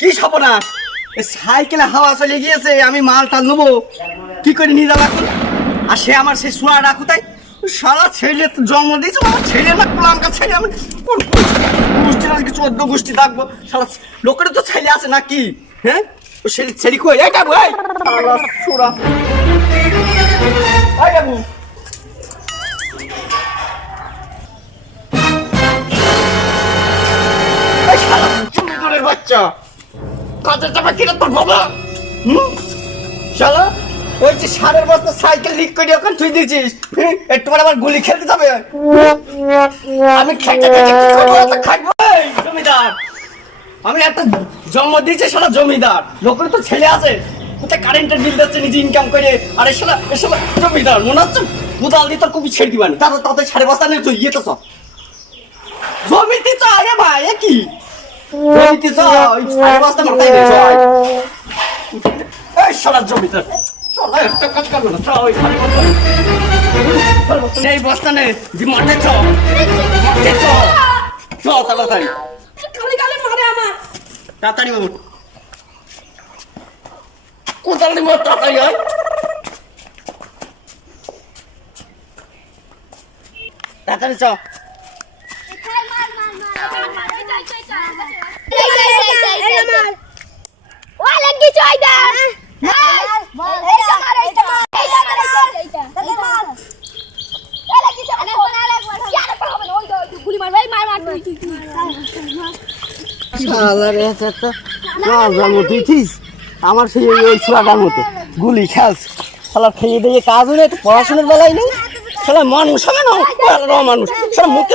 কি সর্বনাশ! সাইকেলে হাওয়া চলে গিয়েছে, আমি মালটা নেবো কি করে নিয়ে যাবো এখন? আর সে আমার সেই সোয়াটা কোথায়? সারা ছেলে তো জন্ম দিয়েছে, আমার ছেলে না কুলাঙ্কা ছেলে। আমি কোন গোষ্ঠীর আজকে 14 গোষ্ঠী থাকবো? সারা লোকের তো ছেলে আছে নাকি? হ্যাঁ, ও ছেলে ছেলে কই? এই যাবো, এই সোরা, এই যাবো। বাচ্চা কাজের চাপা কিনে তোর বাবা শালা ওই যে 7.5 বছর সাইকেল লিক করে ওখানে তুই দিয়েছিস, একটু পরে আবার গুলি খেলতে যাবে। আমি খেতে খাইবো জমিদার, আমি একটা জন্ম দিয়েছি শালা জমিদার, লোকের তো ছেলে আছে কোথায় কারেন্টের বিল দিচ্ছে নিজে ইনকাম করে, আর এসলা জমিদার মনে হচ্ছে কোদাল দিয়ে তোর কবি ছেড়ে দিবানি। তারপর তাদের 7.5 বছর নেই তুই ইয়ে তো সব জমিতে চ আগে ভাই কি জমিতে চ, ওই 7.5 বছর মাথায় গেছে এই শালা জমিদার। একটা কাজ করবে না, ওই এই বস্তা নে যে মাঠে চ, মাঠে চ চ তাড়াতাড়ি তাড়াতাড়ি উঠ, কোথাও নিয়ে তাড়াতাড়ি হয়। তাড়াতাড়ি চ। আমার সেই ওই ছোড়াটার মতো গুলি খেলস শালা, খেয়ে দিয়ে কাজ হলে পড়াশোনার বেলায় নেই শালা, মানুষ হবে না মানুষ শালা মুখে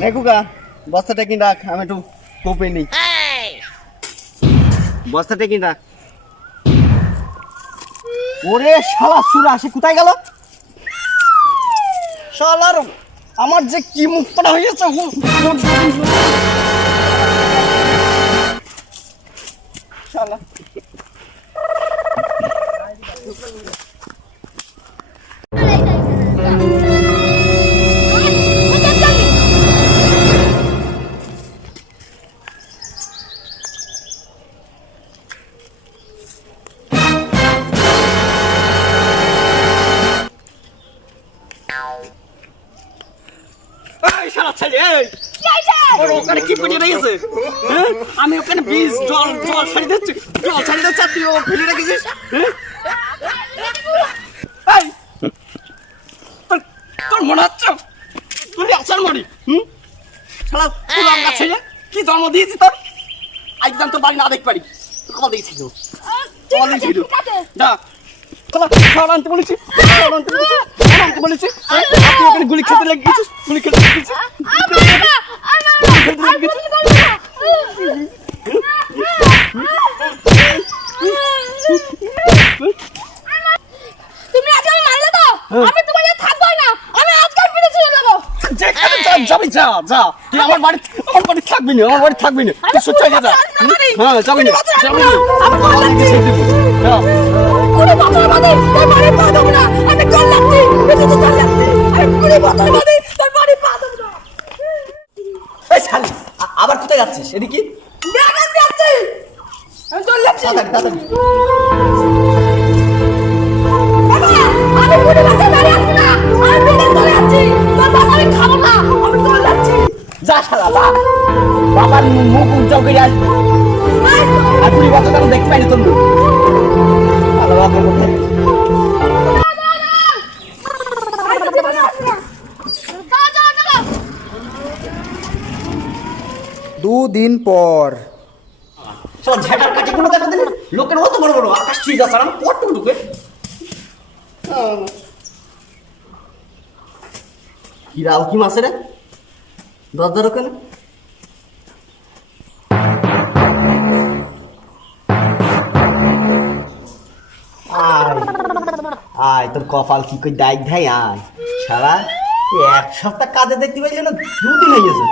নেকুকা বস্তাটা কিনে রাখ, আমি একটু কোপে নি। বস্তাটা কিনে রাখ। ওরে শালা সুরা আসে কোথায় গেল শালার, আমার যে কি মুখ পড়া হয়েছে। শালা ওখানে কি করে রেখেছে? আমি ওখানে বীজ জল জল ছাড়ি দিচ্ছি, জল ছাড়ি দিচ্ছি, তুই ও ফেলে রেখেছিস। তোর মনে হচ্ছে তুই আসার মরি শালা কুলাঙ্গা ছেলে, কি জন্ম দিয়েছি তোর? একদম তোর বাড়ি না দেখতে পারি, কল দিয়েছিল কল দিয়েছিল। যা শালা আনতে বলেছি, আনতে বলেছি, ওখানে গুলি খেতে লেগেছিস, গুলি খেতে লেগেছিস। তুমি আজকে মারলে তো আমি তোমার সাথে থাকবো না, আমি আজকে ফিরে চলে যাব। যেখানে যাবি যা যা, তুই আমার বাড়ি থাকবি না, আমার বাড়ি থাকবি না, তুই সোচ্চাই যা। হ্যাঁ যাবি না, যাবি না, আমি কল দিচ্ছি যা। কোন বছর বাদে তোর বাড়ি পা দেব না, আমি কল লাগছি, বুঝেছিস কল লাগছি, আমি কোন বছর বাদে তোর বাড়ি পা দেব না। এই শালি আবার কোথায় যাচ্ছিস? এদিকে ব্যাগ যাচ্ছি, আমি চল লাগছি। তাড়াতাড়ি বাবা আমি কোন বছর বাড়ি আসব না, আমি বিদেশ চলে যাচ্ছি, তোর বাবা আমি খাবো না, আমি চল যাচ্ছি। যা শালা যা, বাবার মুখ উজ্জ্বল করে আসবি। আর 20 বছর আমি দেখতে পাইনি তোর মুখ। ভালো বাবার কোথায়? দুদিন পর সব ঝেটার কাঠিগুলো দেখা দিলে লোকের মতো বড় বড় আকাশ ছুঁয়ে যাচ্ছে, আমি কত ঢুকে কি রাও কি মাসে রে দরদার ওখানে। আয় তোর কপাল কি করে দায় ধাই আয় শালা তুই এক সপ্তাহ কাজে দেখতে পাইলি না, 2 দিন হয়ে গেছে।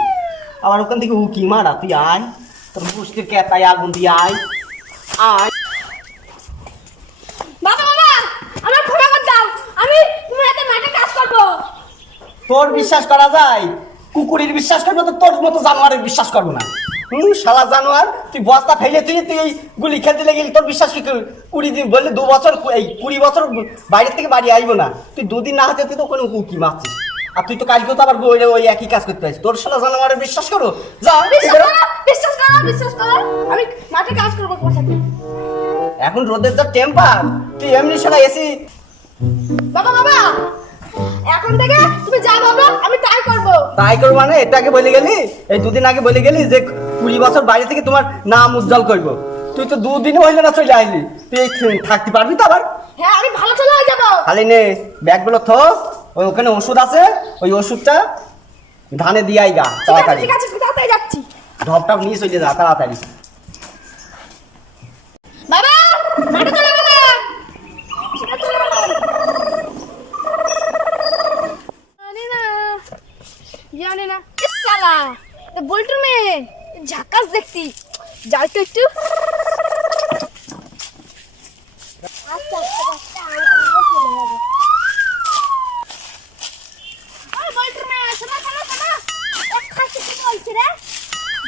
আবার ওখান থেকে উকি মারা, তুই আয় তোর মুষ্টির কেতায় আগুন দিয়ে আয় আয়। বাবা বাবা আমার ক্ষমা করে দাও, আমি তোমার হাতে মাঠে কাজ করব। তোর বিশ্বাস করা যায়? কুকুরের বিশ্বাস করবো তো তোর মতো জানোয়ারের বিশ্বাস করবো না। শালা জানোয়ার, তুই বস্তা ফেলে তুই এই গুলি খেলতে লেগে তোর বিশ্বাস কি 20 দিন বললে 2 বছর, এই 20 বছর বাইরের থেকে বাড়ি আইবো না, তুই 2 দিন না হাতে তুই তো কোনো উকি মারছিস। আর তুই তো কালকেও তো আবার ওই একই কাজ করতে পারিস। তোর শালা জানোয়ারের বিশ্বাস করো, যা বিশ্বাস করো, আমি মাঠে কাজ করব তোমার সাথে। এখন রোদের যা টেম্পার, তুই এমনি শালা এসি। বাবা বাবা এখন থেকে তুমি যা বলবে আমি তাই করব। তাই করবো মানে এটাকে বলে গেলি, এই 2 দিন আগে বলে গেলি যে 20 বছর বাইরে থেকে তোমার নাম উজ্জ্বল করবো। তুই তো 2 দিনও হইলে না চলে আইলি, তুই থাকতে পারবি তো আবার? হ্যাঁ আমি ভালো চলে যাব। খালি নে ব্যাগগুলো থো, ওই ওখানে ওষুধ আছে, ওই ওষুধটা ধানে দিয়াই গা তাড়াতাড়ি। ঠিক আছে তাড়াতাড়ি যাচ্ছি। ঢপটাপ নিয়ে চলে যা তাড়াতাড়ি। বাবা মাঠে চলে গেলাম। জানি না ইস শালা বল্টুর মেয়ে ঝাকাস দেখতি, যাই তো একটু। আচ্ছা আচ্ছা চলে যাবো। বল্টুর মেয়ে শোনা শোনা শোনা, এক খাসি কি বলছি রে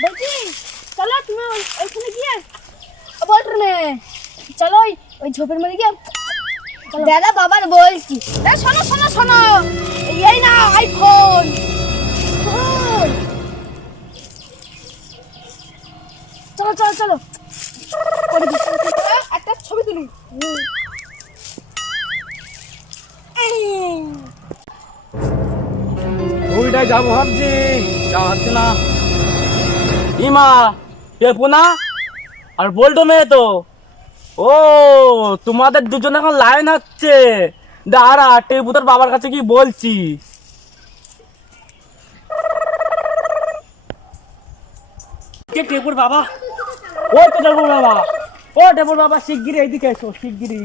বলছি, চলো তুমি ওইখানে গিয়ে বল্টুর মেয়ে চলো ওই ঝোপের মধ্যে গিয়ে দাদা বাবার বলছি। শোনো শোনো শোনো, এই না আইফোন, চলো চলো চলো একটা ছবি তুলি। ওইটাই যাবো ভাবছি, যাওয়া হচ্ছে না। ইমা টেপুনা আর বলতো মেয়ে তো, ও তোমাদের দুজন এখন লাইন হচ্ছে, দাঁড়া টেপু তোর বাবার কাছে কি বলছি। কে টেপুর বাবা? ও তো টেপুর বাবা, ও টেপুর বাবা শিগগিরি এইদিকে এসো, শিগগিরি।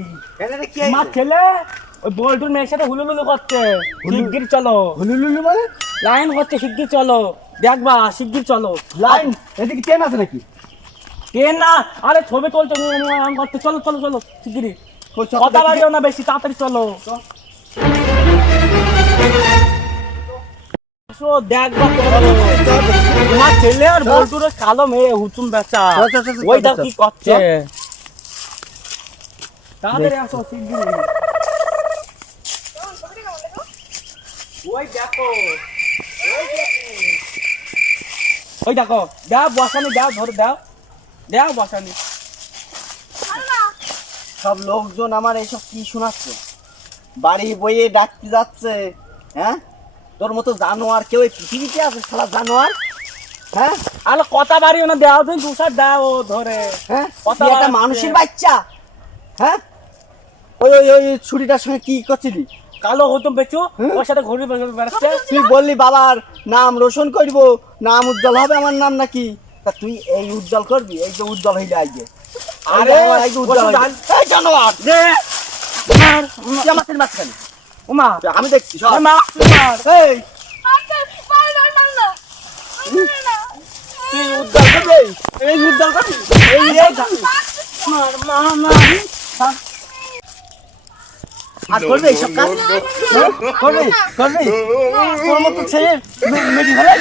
আমার ছেলে ওই বল্টুর মেয়ের সাথে হুলুলুলু করছে, শিগগির চলো। হুলুলুলু মানে? লাইন হচ্ছে, শিগগির চলো, দেখবা শিগগির চলো। লাইন এদিকে ট্রেন আছে নাকি? ট্রেন না, আরে ছবি তুলতে করতে, চলো চলো চলো শিগগিরি। কথা বাড়িও না বেশি, তাড়াতাড়ি চলো। দেখবা তোমার ছেলে আর বল্টুর কালো মেয়ে হুচুম বেচা, ওই দেখ কি করছে। তাড়াতাড়ি আসো শিগগিরি। ওই দেখো, ওই দেখো, দাও বসানি, দাও ধরে দাও, দাও বসানি। সব লোকজন আমার এইসব কি শোনাচ্ছে, বাড়ি বইয়ে ডাকতে যাচ্ছে। হ্যাঁ তোর মতো জানোয়ার কেউ এই পৃথিবীতে আছে শালা জানোয়ার? হ্যাঁ আলো কথা বাড়িও না, দাও তুমি দুসার দাও ধরে। হ্যাঁ কথা তুই একটা বাড়াচ্ছে। মানুষের বাচ্চা। হ্যাঁ ওই ওই ওই ছুরিটার সঙ্গে কি করছিলি? কালো হতুম বেচু ওর সাথে ঘুরে বেড়াচ্ছে। তুই বললি বাবার নাম রোশন করব, নাম উজ্জ্বল হবে আমার নাম নাকি? তা তুই এই উজ্জ্বল করবি, এই যে উজ্জ্বল হইলে আইগে। আরে এই যে উজ্জ্বল হইলে। এই জানোয়ার রে মার, তুই আমার সাথে মাঝখানে। ওমা আমি দেখছি সব। মার মার, এই তুই উজ্জ্বল করবি, এই উজ্জ্বল করবি, এই মার মার মার। আর করবি এইসব কাজ? করবি করবি তোর মতো ছেলে মেডি ভালো